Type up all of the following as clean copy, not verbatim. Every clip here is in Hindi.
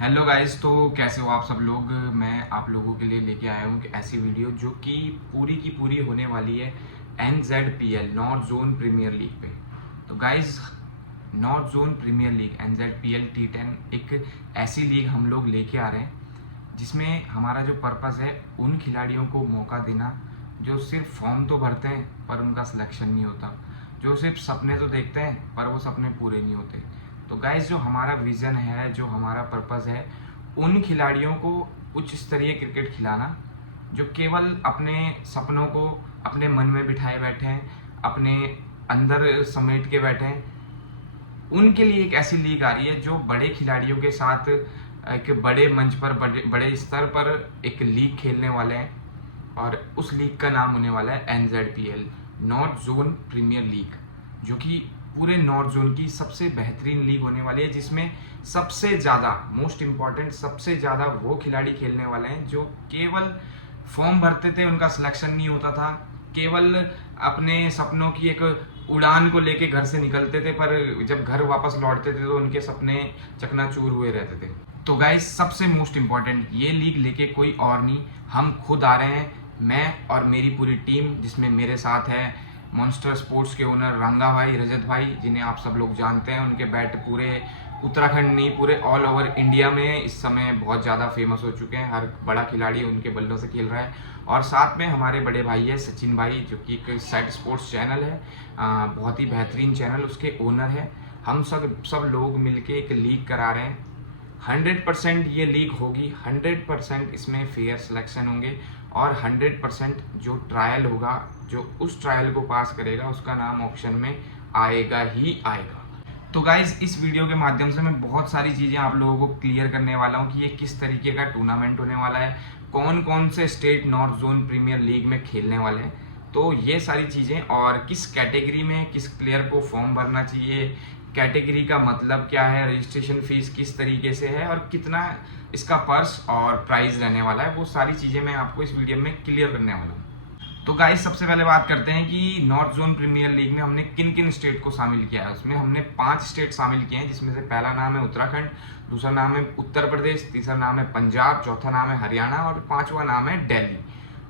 हेलो गाइस, तो कैसे हो आप सब लोग। मैं आप लोगों के लिए लेके आया हूँ एक ऐसी वीडियो जो कि पूरी की पूरी होने वाली है NZPL north zone premier league पे। तो guys, north zone premier league NZPL T10 एक ऐसी लीग हम लोग लेके आ रहे हैं जिसमें हमारा जो पर्पस है उन खिलाड़ियों को मौका देना जो सिर्फ फॉर्म तो भरते हैं पर उनका सिलेक्शन नहीं होता, जो सिर्फ सपने तो देखते हैं पर वो सपने पूरे नहीं होते। तो गाइस, जो हमारा विज़न है, जो हमारा पर्पस है, उन खिलाड़ियों को उच्च स्तरीय क्रिकेट खिलाना जो केवल अपने सपनों को अपने मन में बिठाए बैठे हैं, अपने अंदर समेट के बैठे हैं। उनके लिए एक ऐसी लीग आ रही है जो बड़े खिलाड़ियों के साथ एक बड़े मंच पर बड़े बड़े स्तर पर एक लीग खेलने वाले हैं, और उस लीग का नाम होने वाला है NZPL north zone premier league, जो कि पूरे नॉर्थ जोन की सबसे बेहतरीन लीग होने वाली है, जिसमें सबसे ज़्यादा मोस्ट इम्पॉर्टेंट सबसे ज़्यादा वो खिलाड़ी खेलने वाले हैं जो केवल फॉर्म भरते थे, उनका सिलेक्शन नहीं होता था, केवल अपने सपनों की एक उड़ान को लेके घर से निकलते थे, पर जब घर वापस लौटते थे तो उनके सपने चकनाचूर हुए रहते थे। तो गाइस, सबसे मोस्ट इम्पॉर्टेंट, ये लीग लेके कोई और नहीं, हम खुद आ रहे हैं। मैं और मेरी पूरी टीम, जिसमें मेरे साथ है मॉन्स्टर स्पोर्ट्स के ओनर रंगा भाई, रजत भाई, जिन्हें आप सब लोग जानते हैं। उनके बैट पूरे उत्तराखंड नहीं, पूरे ऑल ओवर इंडिया में इस समय बहुत ज़्यादा फेमस हो चुके हैं। हर बड़ा खिलाड़ी उनके बल्लों से खेल रहा है। और साथ में हमारे बड़े भाई है सचिन भाई, जो कि एक सेट स्पोर्ट्स चैनल है, बहुत ही बेहतरीन चैनल, उसके ओनर है। हम सब लोग मिलके एक लीग करा रहे हैं। 100% ये लीग होगी, 100% इसमें फेयर सिलेक्शन होंगे, और 100% जो ट्रायल होगा, जो उस ट्रायल को पास करेगा उसका नाम ऑप्शन में आएगा ही आएगा। तो गाइज, इस वीडियो के माध्यम से मैं बहुत सारी चीज़ें आप लोगों को क्लियर करने वाला हूँ कि ये किस तरीके का टूर्नामेंट होने वाला है, कौन कौन से state north zone premier league में खेलने वाले हैं। तो ये सारी चीज़ें, और किस कैटेगरी में किस प्लेयर को फॉर्म भरना चाहिए, कैटेगरी का मतलब क्या है, रजिस्ट्रेशन फीस किस तरीके से है, और कितना इसका पर्स और प्राइस रहने वाला है, वो सारी चीज़ें मैं आपको इस वीडियो में क्लियर करने वाला हूँ। तो गाइस, सबसे पहले बात करते हैं कि नॉर्थ जोन प्रीमियर लीग में हमने किन किन स्टेट को शामिल किया है। उसमें हमने 5 स्टेट शामिल किए हैं, जिसमें से पहला नाम है उत्तराखंड, दूसरा नाम है उत्तर प्रदेश, तीसरा नाम है पंजाब, चौथा नाम है हरियाणा, और पांचवा नाम है दिल्ली।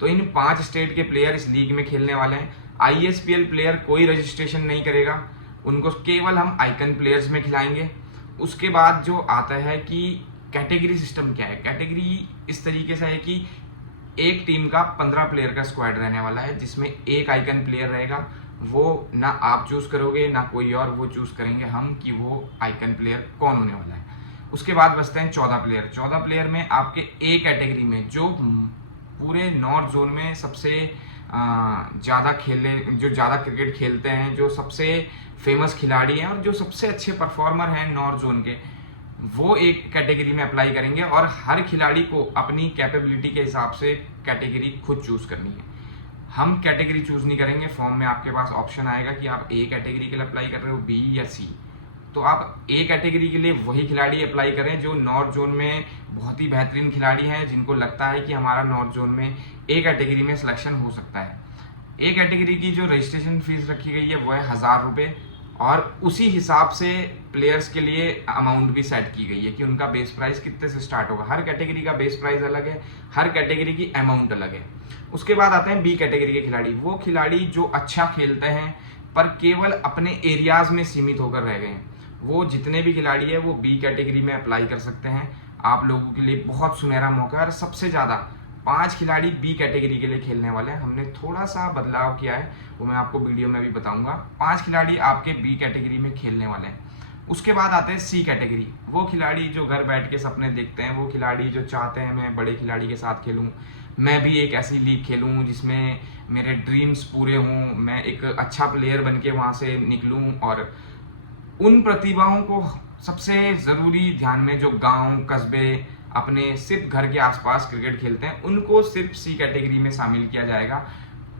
तो इन 5 स्टेट के प्लेयर इस लीग में खेलने वाले हैं। ISPL प्लेयर कोई रजिस्ट्रेशन नहीं करेगा, उनको केवल हम आइकन प्लेयर्स में खिलाएंगे। उसके बाद जो आता है कि कैटेगरी सिस्टम क्या है। कैटेगरी इस तरीके से है कि एक टीम का 15 प्लेयर का स्क्वाड रहने वाला है, जिसमें एक आइकन प्लेयर रहेगा। वो ना आप चूज करोगे ना कोई और, वो चूज करेंगे हम कि वो आइकन प्लेयर कौन होने वाला है। उसके बाद बचते हैं 14 प्लेयर। 14 प्लेयर में आपके ए कैटेगरी में जो पूरे नॉर्थ जोन में सबसे ज़्यादा जो ज़्यादा क्रिकेट खेलते हैं, जो सबसे फेमस खिलाड़ी हैं और जो सबसे अच्छे परफॉर्मर हैं नॉर्थ जोन के, वो एक कैटेगरी में अप्लाई करेंगे। और हर खिलाड़ी को अपनी कैपेबिलिटी के हिसाब से कैटेगरी खुद चूज करनी है। हम कैटेगरी चूज नहीं करेंगे। फॉर्म में आपके पास ऑप्शन आएगा कि आप ए कैटेगरी के लिए अप्लाई कर रहे हो, बी या सी। तो आप ए कैटेगरी के लिए वही खिलाड़ी अप्लाई करें जो नॉर्थ जोन में बहुत ही बेहतरीन खिलाड़ी हैं, जिनको लगता है कि हमारा नॉर्थ जोन में ए कैटेगरी में सिलेक्शन हो सकता है। ए कैटेगरी की जो रजिस्ट्रेशन फीस रखी गई है वो है 1000 रुपये, और उसी हिसाब से प्लेयर्स के लिए अमाउंट भी सेट की गई है कि उनका बेस प्राइस कितने से स्टार्ट होगा। हर कैटेगरी का बेस प्राइस अलग है, हर कैटेगरी की अमाउंट अलग है। उसके बाद आते हैं बी कैटेगरी के खिलाड़ी। वो खिलाड़ी जो अच्छा खेलते हैं पर केवल अपने एरियाज में सीमित होकर रह गए हैं, वो जितने भी खिलाड़ी है वो बी कैटेगरी में अप्लाई कर सकते हैं। आप लोगों के लिए बहुत सुनहरा मौका है, और सबसे ज़्यादा 5 खिलाड़ी बी कैटेगरी के लिए खेलने वाले हैं। हमने थोड़ा सा बदलाव किया है, वो मैं आपको वीडियो में भी बताऊंगा। 5 खिलाड़ी आपके बी कैटेगरी में खेलने वाले हैं। उसके बाद आते हैं सी कैटेगरी। वो खिलाड़ी जो घर बैठ के सपने देखते हैं, वो खिलाड़ी जो चाहते हैं मैं बड़े खिलाड़ी के साथ खेलूं, मैं भी एक ऐसी लीग खेलूं जिसमें मेरे ड्रीम्स पूरे हों, मैं एक अच्छा प्लेयर बन के वहाँ से निकलूं। और उन प्रतिभाओं को सबसे ज़रूरी ध्यान में, जो गांव कस्बे अपने सिर्फ घर के आसपास क्रिकेट खेलते हैं, उनको सिर्फ सी कैटेगरी में शामिल किया जाएगा।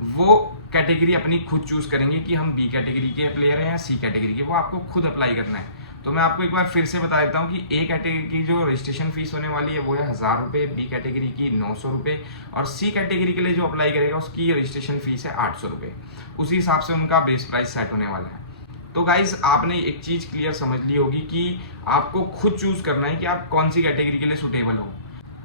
वो कैटेगरी अपनी खुद चूज करेंगे कि हम बी कैटेगरी के प्लेयर हैं या सी कैटेगरी के, वो आपको खुद अप्लाई करना है। तो मैं आपको एक बार फिर से बता देता हूँ कि ए कैटेगरी की जो रजिस्ट्रेशन फीस होने वाली है वो है 1000 रुपये, बी कैटेगरी की 900 रुपये, और सी कैटेगरी के लिए जो अप्लाई करेगा उसकी रजिस्ट्रेशन फीस है 800 रुपये। उसी हिसाब से उनका बेस प्राइस सेट होने वाला है। तो गाइज आपने एक चीज़ क्लियर समझ ली होगी कि आपको खुद चूज करना है कि आप कौन सी कैटेगरी के लिए सुटेबल हो।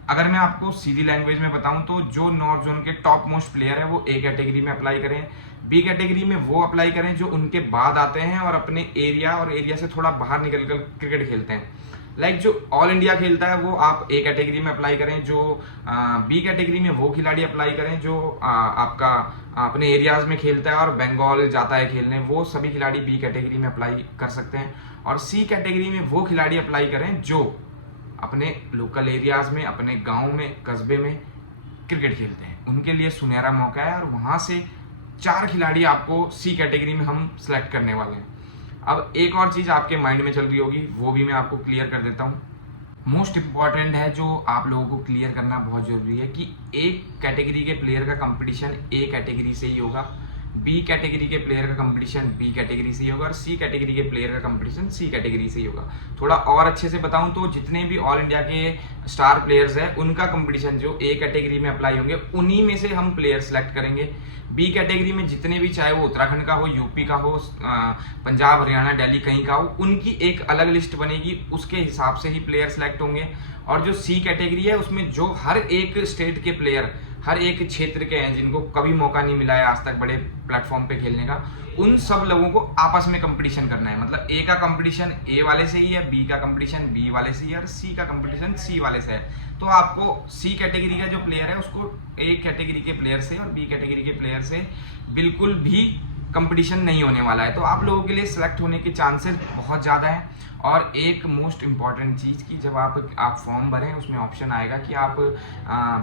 अगर मैं आपको सीधी लैंग्वेज में बताऊं तो जो नॉर्थ जोन के टॉप मोस्ट प्लेयर है वो ए कैटेगरी में अप्लाई करें, बी कैटेगरी में वो अप्लाई करें जो उनके बाद आते हैं और अपने एरिया और एरिया से थोड़ा बाहर निकल कर क्रिकेट खेलते हैं। लाइक जो ऑल इंडिया खेलता है वो आप ए कैटेगरी में अप्लाई करें, जो बी कैटेगरी में वो खिलाड़ी अप्लाई करें जो आपका अपने एरियाज में खेलता है और बंगाल जाता है खेलने, वो सभी खिलाड़ी बी कैटेगरी में अप्लाई कर सकते हैं। और सी कैटेगरी में वो खिलाड़ी अप्लाई करें जो अपने लोकल एरियाज में, अपने गांव में, कस्बे में क्रिकेट खेलते हैं, उनके लिए सुनहरा मौका है। और वहां से 4 खिलाड़ी आपको सी कैटेगरी में हम सेलेक्ट करने वाले हैं। अब एक और चीज आपके माइंड में चल रही होगी, वो भी मैं आपको क्लियर कर देता हूँ। मोस्ट इंपॉर्टेंट है जो आप लोगों को क्लियर करना बहुत जरूरी है कि एक कैटेगरी के प्लेयर का कंपटीशन ए कैटेगरी से ही होगा, बी कैटेगरी के प्लेयर का कंपटीशन बी कैटेगरी से ही होगा और सी कैटेगरी के प्लेयर का कंपटीशन सी कैटेगरी से ही होगा। थोड़ा और अच्छे से बताऊं तो जितने भी ऑल इंडिया के स्टार प्लेयर्स हैं उनका कंपटीशन जो ए कैटेगरी में अप्लाई होंगे उन्हीं में से हम प्लेयर सेलेक्ट करेंगे। बी कैटेगरी में जितने भी, चाहे वो उत्तराखंड का हो, यूपी का हो, पंजाब, हरियाणा, दिल्ली कहीं का हो, उनकी एक अलग लिस्ट बनेगी, उसके हिसाब से ही प्लेयर सेलेक्ट होंगे। और जो सी कैटेगरी है उसमें जो हर एक स्टेट के प्लेयर, हर एक क्षेत्र के हैं जिनको कभी मौका नहीं मिला है आज तक बड़े प्लेटफॉर्म पे खेलने का, उन सब लोगों को आपस में कंपटीशन करना है। मतलब ए का कंपटीशन ए वाले से ही है, बी का कंपटीशन बी वाले से ही है और सी का कंपटीशन सी वाले से है। तो आपको सी कैटेगरी का जो प्लेयर है उसको ए कैटेगरी के प्लेयर से और बी कैटेगरी के प्लेयर से बिल्कुल भी कंपटीशन नहीं होने वाला है। तो आप लोगों के लिए सिलेक्ट होने के चांसेस बहुत ज़्यादा है। और एक मोस्ट इम्पॉर्टेंट चीज़ की जब आप फॉर्म भरें उसमें ऑप्शन आएगा कि आप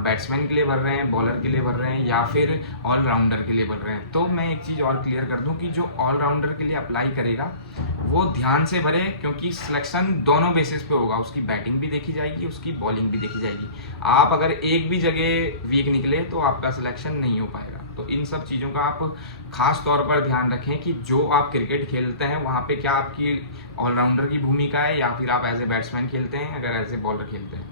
बैट्समैन के लिए भर रहे हैं, बॉलर के लिए भर रहे हैं या फिर ऑलराउंडर के लिए भर रहे हैं। तो मैं एक चीज़ और क्लियर कर दूं कि जो ऑलराउंडर के लिए अप्लाई करेगा वो ध्यान से भरे, क्योंकि सिलेक्शन दोनों बेसिस पे होगा, उसकी बैटिंग भी देखी जाएगी, उसकी बॉलिंग भी देखी जाएगी। आप अगर एक भी जगह वीक निकले तो आपका सिलेक्शन नहीं हो पाएगा। तो इन सब चीज़ों का आप खास तौर पर ध्यान रखें कि जो आप क्रिकेट खेलते हैं वहाँ पे क्या आपकी ऑलराउंडर की भूमिका है या फिर आप एज ए बैट्समैन खेलते हैं, अगर एज ए बॉलर खेलते हैं।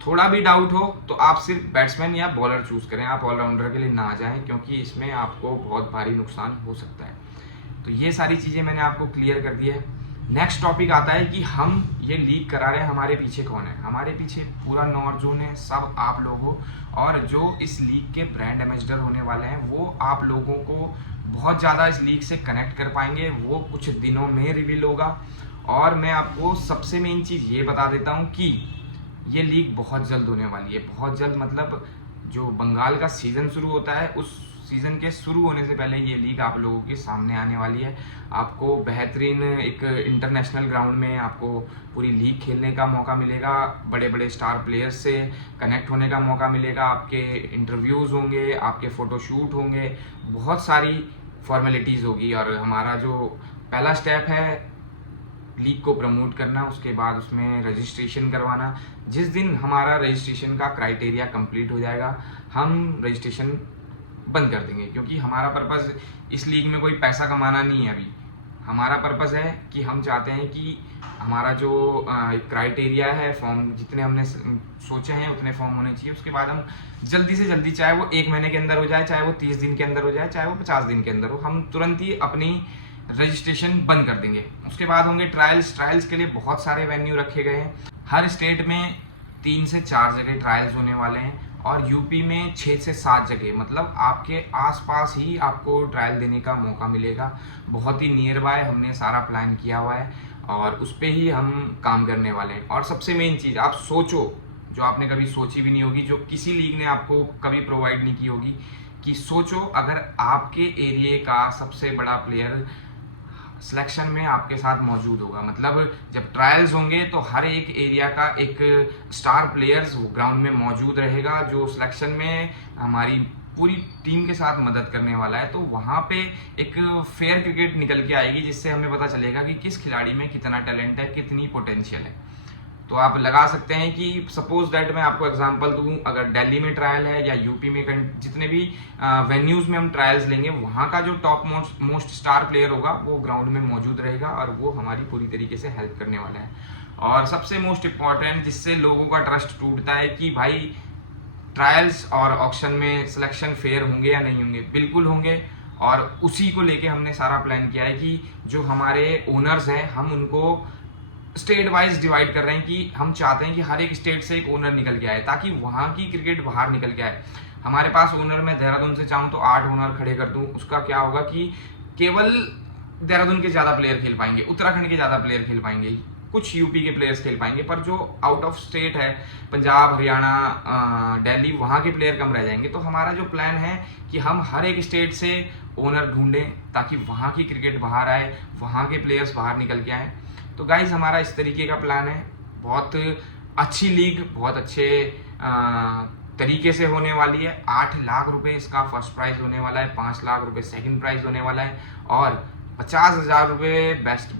थोड़ा भी डाउट हो तो आप सिर्फ बैट्समैन या बॉलर चूज करें, आप ऑलराउंडर के लिए ना जाएं, क्योंकि इसमें आपको बहुत भारी नुकसान हो सकता है। तो ये सारी चीज़ें मैंने आपको क्लियर कर दी है। नेक्स्ट टॉपिक आता है कि हम ये लीग करा रहे हैं, हमारे पीछे कौन है। हमारे पीछे पूरा नॉर्थ जोन है, सब आप लोगों, और जो इस लीग के ब्रांड एम्बेसडर होने वाले हैं वो आप लोगों को बहुत ज़्यादा इस लीग से कनेक्ट कर पाएंगे, वो कुछ दिनों में रिवील होगा। और मैं आपको सबसे मेन चीज़ ये बता देता हूँ कि ये लीग बहुत जल्द होने वाली है, बहुत जल्द। मतलब जो बंगाल का सीज़न शुरू होता है उस सीज़न के शुरू होने से पहले ये लीग आप लोगों के सामने आने वाली है। आपको बेहतरीन एक इंटरनेशनल ग्राउंड में आपको पूरी लीग खेलने का मौका मिलेगा, बड़े बड़े स्टार प्लेयर्स से कनेक्ट होने का मौका मिलेगा, आपके इंटरव्यूज़ होंगे, आपके फ़ोटोशूट होंगे, बहुत सारी फॉर्मेलिटीज़ होगी। और हमारा जो पहला स्टेप है लीग को प्रमोट करना, उसके बाद उसमें रजिस्ट्रेशन करवाना। जिस दिन हमारा रजिस्ट्रेशन का क्राइटेरिया कंप्लीट हो जाएगा हम रजिस्ट्रेशन बंद कर देंगे, क्योंकि हमारा पर्पज़ इस लीग में कोई पैसा कमाना नहीं है। अभी हमारा पर्पज़ है कि हम चाहते हैं कि हमारा जो क्राइटेरिया है, फॉर्म जितने हमने सोचे हैं उतने फॉर्म होने चाहिए, उसके बाद हम जल्दी से जल्दी, चाहे वो 1 महीने के अंदर हो जाए, चाहे वो 30 दिन के अंदर हो जाए, चाहे वो 50 दिन के अंदर हो, हम तुरंत ही अपनी रजिस्ट्रेशन बंद कर देंगे। उसके बाद होंगे ट्रायल्स के लिए बहुत सारे वेन्यू रखे गए हैं। हर स्टेट में 3 से 4 जगह ट्रायल्स होने वाले हैं और यूपी में 6 से 7 जगह, मतलब आपके आसपास ही आपको ट्रायल देने का मौका मिलेगा। बहुत ही नियर बाय हमने सारा प्लान किया हुआ है और उस पर ही हम काम करने वाले हैं। और सबसे मेन चीज़, आप सोचो, जो आपने कभी सोची भी नहीं होगी, जो किसी लीग ने आपको कभी प्रोवाइड नहीं की होगी, कि सोचो अगर आपके एरिया का सबसे बड़ा प्लेयर सिलेक्शन में आपके साथ मौजूद होगा। मतलब जब ट्रायल्स होंगे तो हर एक एरिया का एक स्टार प्लेयर्स ग्राउंड में मौजूद रहेगा, जो सिलेक्शन में हमारी पूरी टीम के साथ मदद करने वाला है। तो वहाँ पे एक फेयर क्रिकेट निकल के आएगी, जिससे हमें पता चलेगा कि किस खिलाड़ी में कितना टैलेंट है, कितनी पोटेंशियल है। तो आप लगा सकते हैं कि सपोज दैट मैं आपको एग्जांपल दूं, अगर दिल्ली में ट्रायल है या यूपी में जितने भी वेन्यूज में हम ट्रायल्स लेंगे, वहाँ का जो टॉप मोस्ट स्टार प्लेयर होगा वो ग्राउंड में मौजूद रहेगा और वो हमारी पूरी तरीके से हेल्प करने वाला है। और सबसे मोस्ट इम्पॉर्टेंट, जिससे लोगों का ट्रस्ट टूटता है कि भाई ट्रायल्स और ऑक्शन में सिलेक्शन फेयर होंगे या नहीं होंगे, बिल्कुल होंगे। और उसी को लेके हमने सारा प्लान किया है कि जो हमारे ओनर्स हैं हम उनको स्टेट वाइज डिवाइड कर रहे हैं कि हम चाहते हैं कि हर एक स्टेट से एक ओनर निकल के आए ताकि वहाँ की क्रिकेट बाहर निकल के आए। हमारे पास ओनर, मैं देहरादून से चाहूँ तो 8 ओनर खड़े कर दूँ, उसका क्या होगा कि केवल देहरादून के ज़्यादा प्लेयर खेल पाएंगे, उत्तराखंड के ज़्यादा प्लेयर खेल पाएंगे, कुछ यूपी के प्लेयर्स खेल पाएंगे, पर जो आउट ऑफ स्टेट है, पंजाब, हरियाणा, दिल्ली, वहाँ के प्लेयर कम रह जाएंगे। तो हमारा जो प्लान है कि हम हर एक स्टेट से ओनर ढूंढें ताकि वहाँ की क्रिकेट बाहर आए, वहाँ के प्लेयर्स बाहर निकल के आए। तो गाइज हमारा इस तरीके का प्लान है। बहुत अच्छी लीग, बहुत अच्छे तरीके से होने वाली है। 8 लाख रुपए इसका फर्स्ट प्राइज होने वाला है, 5 लाख रुपए सेकंड प्राइज होने वाला है और 50,000 रुपये बेस्ट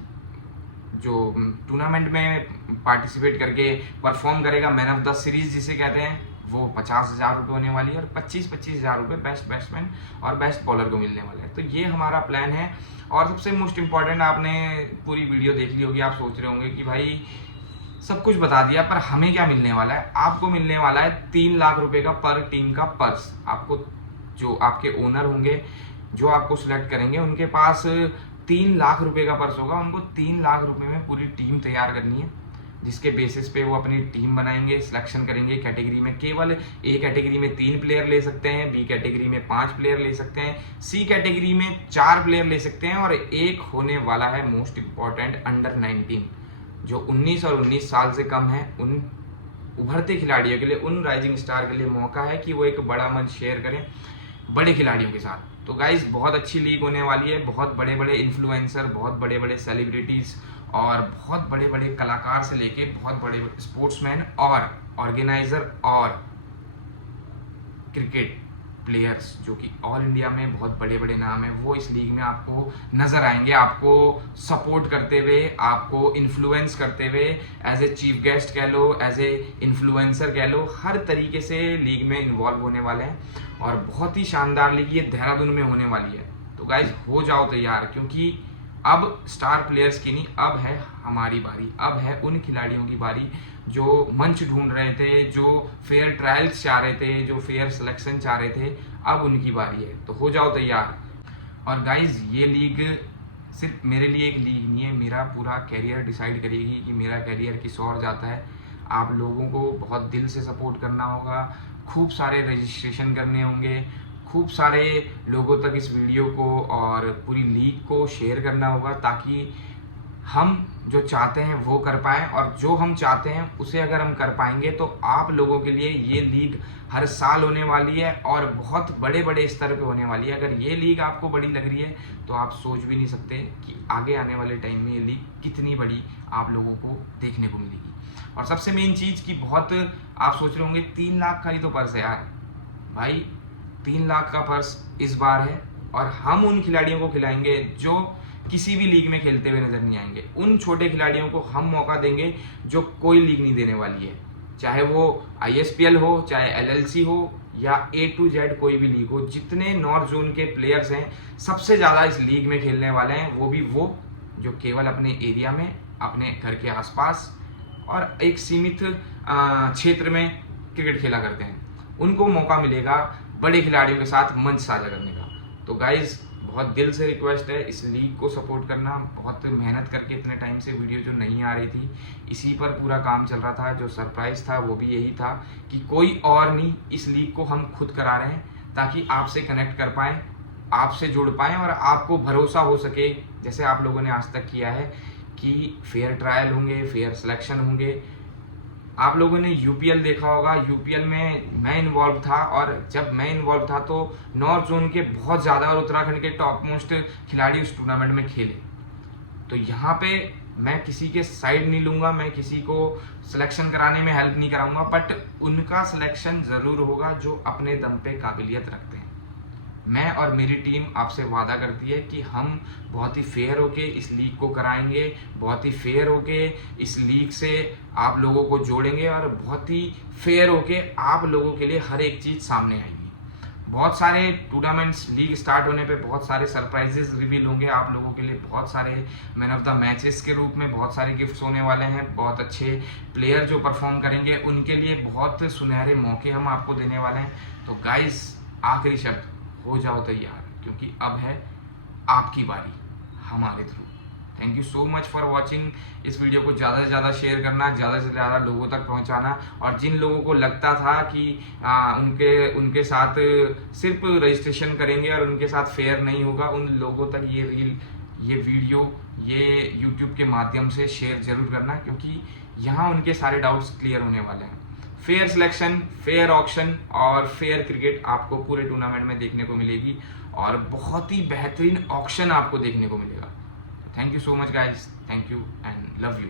जो टूर्नामेंट में पार्टिसिपेट करके परफॉर्म करेगा, मैन ऑफ द सीरीज जिसे कहते हैं, वो 50,000 रुपये होने वाली है और 25,000 रुपये बेस्ट बैट्समैन और बेस्ट बॉलर को मिलने वाले हैं। तो ये हमारा प्लान है। और सबसे मोस्ट इम्पॉर्टेंट, आपने पूरी वीडियो देख ली होगी, आप सोच रहे होंगे कि भाई सब कुछ बता दिया पर हमें क्या मिलने वाला है। आपको मिलने वाला है 3 लाख रुपए का पर टीम का पर्स। आपको जो आपके ओनर होंगे, जो आपको सिलेक्ट करेंगे, उनके पास 3 लाख रुपए का पर्स होगा। उनको 3 लाख रुपए में पूरी टीम तैयार करनी है, जिसके बेसिस पे वो अपनी टीम बनाएंगे, सिलेक्शन करेंगे कैटेगरी में। केवल ए कैटेगरी में 3 प्लेयर ले सकते हैं, बी कैटेगरी में 5 प्लेयर ले सकते हैं, सी कैटेगरी में 4 प्लेयर ले सकते हैं और एक होने वाला है मोस्ट इम्पॉर्टेंट अंडर 19, जो 19 और 19 साल से कम है। उन उभरते खिलाड़ियों के लिए, उन राइजिंग स्टार के लिए मौका है कि वो एक बड़ा मंच शेयर करें बड़े खिलाड़ियों के साथ। तो गाइज बहुत अच्छी लीग होने वाली है। बहुत बड़े बड़े इन्फ्लुएंसर, बहुत बड़े बड़े सेलिब्रिटीज़ और बहुत बड़े बड़े कलाकार से लेके बहुत बड़े बड़े स्पोर्ट्समैन और ऑर्गेनाइजर और क्रिकेट प्लेयर्स जो कि ऑल इंडिया में बहुत बड़े बड़े नाम हैं, वो इस लीग में आपको नज़र आएंगे, आपको सपोर्ट करते हुए, आपको इन्फ्लुएंस करते हुए, एज ए चीफ गेस्ट कह लो, एज ए इन्फ्लुएंसर कह लो, हर तरीके से लीग में इन्वॉल्व होने वाले हैं। और बहुत ही शानदार लीग ये देहरादून में होने वाली है। तो गाइज हो जाओ तैयार, क्योंकि अब स्टार प्लेयर्स की नहीं, अब है हमारी बारी। अब है उन खिलाड़ियों की बारी जो मंच ढूंढ रहे थे, जो फेयर ट्रायल्स चाह रहे थे, जो फेयर सिलेक्शन चाह रहे थे, अब उनकी बारी है। तो हो जाओ तैयार। और गाइज ये लीग सिर्फ मेरे लिए एक लीग नहीं है, मेरा पूरा कैरियर डिसाइड करेगी कि मेरा कैरियर किस ओर जाता है। आप लोगों को बहुत दिल से सपोर्ट करना होगा, खूब सारे रजिस्ट्रेशन करने होंगे, खूब सारे लोगों तक इस वीडियो को और पूरी लीग को शेयर करना होगा, ताकि हम जो चाहते हैं वो कर पाएँ। और जो हम चाहते हैं उसे अगर हम कर पाएंगे तो आप लोगों के लिए ये लीग हर साल होने वाली है और बहुत बड़े बड़े स्तर पे होने वाली है। अगर ये लीग आपको बड़ी लग रही है तो आप सोच भी नहीं सकते कि आगे आने वाले टाइम में ये लीग कितनी बड़ी आप लोगों को देखने को मिलेगी। और सबसे मेन चीज़ कि बहुत आप सोच रहे होंगे 3 लाख का ही तो पर्स है यार। भाई 3 लाख का पर्स इस बार है और हम उन खिलाड़ियों को खिलाएंगे जो किसी भी लीग में खेलते हुए नजर नहीं आएंगे। उन छोटे खिलाड़ियों को हम मौका देंगे जो कोई लीग नहीं देने वाली है, चाहे वो ISPL हो, चाहे LLC हो या A to Z कोई भी लीग हो। जितने नॉर्थ जोन के प्लेयर्स हैं सबसे ज़्यादा इस लीग में खेलने वाले हैं, वो भी वो जो केवल अपने एरिया में, अपने घर के आसपास और एक सीमित क्षेत्र में क्रिकेट खेला करते हैं। उनको मौका मिलेगा बड़े खिलाड़ियों के साथ मंच साझा करने का। तो गाइज बहुत दिल से रिक्वेस्ट है इस लीग को सपोर्ट करना। बहुत मेहनत करके इतने टाइम से वीडियो जो नहीं आ रही थी, इसी पर पूरा काम चल रहा था। जो सरप्राइज़ था वो भी यही था कि कोई और नहीं, इस लीग को हम खुद करा रहे हैं ताकि आपसे कनेक्ट कर पाएँ, आपसे जुड़ पाएँ और आपको भरोसा हो सके, जैसे आप लोगों ने आज तक किया है, कि फेयर ट्रायल होंगे, फेयर सिलेक्शन होंगे। आप लोगों ने UPL देखा होगा, UPL में मैं इन्वॉल्व था और जब मैं इन्वॉल्व था तो नॉर्थ जोन के बहुत ज़्यादा और उत्तराखंड के टॉप मोस्ट खिलाड़ी उस टूर्नामेंट में खेले। तो यहाँ पे मैं किसी के साइड नहीं लूँगा, मैं किसी को सिलेक्शन कराने में हेल्प नहीं कराऊंगा, बट उनका सिलेक्शन ज़रूर होगा जो अपने दम पे काबिलियत रखते हैं। मैं और मेरी टीम आपसे वादा करती है कि हम बहुत ही फेयर होके इस लीग को कराएंगे, बहुत ही फेयर होके इस लीग से आप लोगों को जोड़ेंगे और बहुत ही फेयर होके आप लोगों के लिए हर एक चीज़ सामने आएगी। बहुत सारे टूर्नामेंट्स, लीग स्टार्ट होने पे बहुत सारे सरप्राइजेस रिवील होंगे आप लोगों के लिए, बहुत सारे मैन ऑफ द मैचेस के रूप में बहुत सारे गिफ्ट्स होने वाले हैं, बहुत अच्छे प्लेयर जो परफॉर्म करेंगे उनके लिए बहुत सुनहरे मौके हम आपको देने वाले हैं। तो गाइस आखिरी शब्द, हो जाओ तैयार। क्योंकि अब है आपकी बारी हमारे through. Thank you so much for watching. इस वीडियो को ज़्यादा से ज़्यादा शेयर करना, ज़्यादा से ज़्यादा लोगों तक पहुंचाना, और जिन लोगों को लगता था कि उनके साथ सिर्फ रजिस्ट्रेशन करेंगे और उनके साथ फेयर नहीं होगा, उन लोगों तक ये वीडियो, ये यूट्यूब के माध्यम से शेयर जरूर करना, क्योंकि यहाँ उनके सारे डाउट्स क्लियर होने वाले हैं। फेयर सिलेक्शन, फेयर ऑक्शन और फेयर क्रिकेट आपको पूरे टूर्नामेंट में देखने को मिलेगी, और बहुत ही बेहतरीन ऑक्शन आपको देखने को मिलेगा। Thank you so much guys, thank you and love you.